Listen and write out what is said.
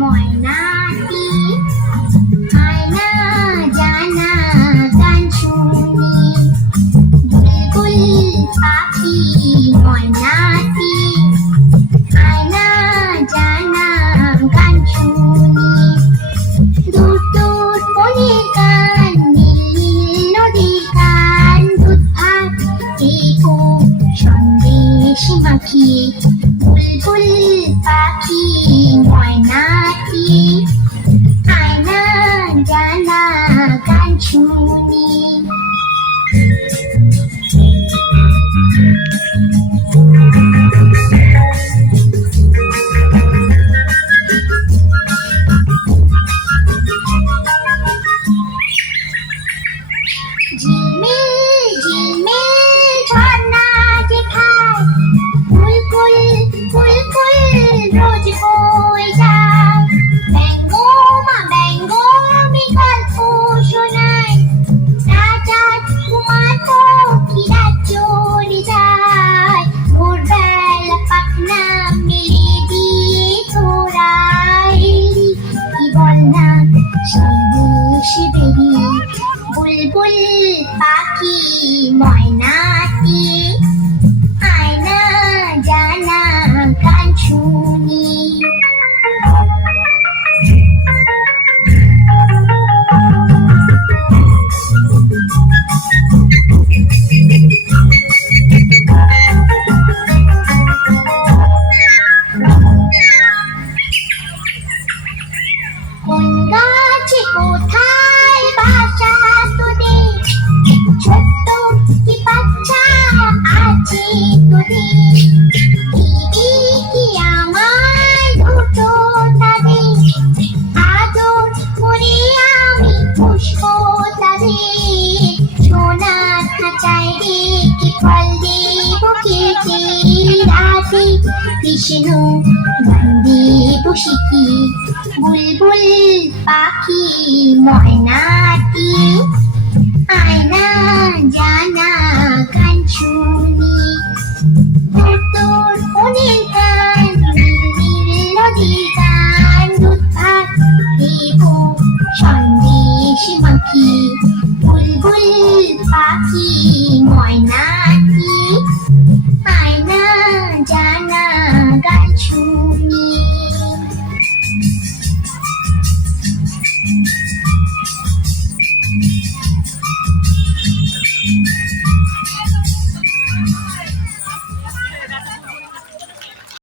ময়নাটি আয়না জানা গান শুনি বুলবুল পাখি ময়নাটি আয়না জানা গান শুনি দূর দূর বনের গান নীল নীল নদীর গান দুধ ভাত দেখো সন্দেশ মাখিয়ে বুলবুল পাখি ময়নাটি আয়না জানা গান শুনি ঝিলমিল ঝিলমিল ঝর্ণা যেখায় ফুল ফুল ফুল ফুল রোজ বয়ে যায় ব্যঙ্গো মা ব্যঙ্গো গল্প শোনায় রাজকুমার পক্ষীরা চলে যায় ভোরবেলা পাখনা মেলে দিয়ে তোরা এলি কি বল না সেই দেশে বেরিয়ে বুলবুল পাখি ময়নাটি আয়না জানা গান শুনি কোন গাছে কোথায় বাসা তোদের ছোট্ট কি বাচ্চা আছে তোদের দিদি কি আমার দুটো তাদের আদর করে আমি পুষবো তাদের সোনার খাঁচায় রেখে ফল দেব কেটে রাতে কৃষ্ণ গান দেব শিখি বুলবুল পাখি ময়নাটি আয়না জানা গান শুনি দূর দূর বনের গান নীল নীল নদীর গান দুধ ভাত দেব সন্দেশ মাখি বুলবুল পাখি ময়নাটি আয়না জানা গান শুনি